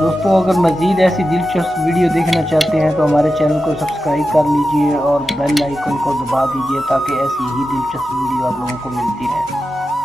दोस्तों अगर मज़ीद ऐसी दिलचस्प वीडियो देखना चाहते हैं तो हमारे चैनल को सब्सक्राइब कर लीजिए और बेल आइकन को दबा दीजिए ताकि ऐसी ही दिलचस्प वीडियो आप लोगों को मिलती रहे।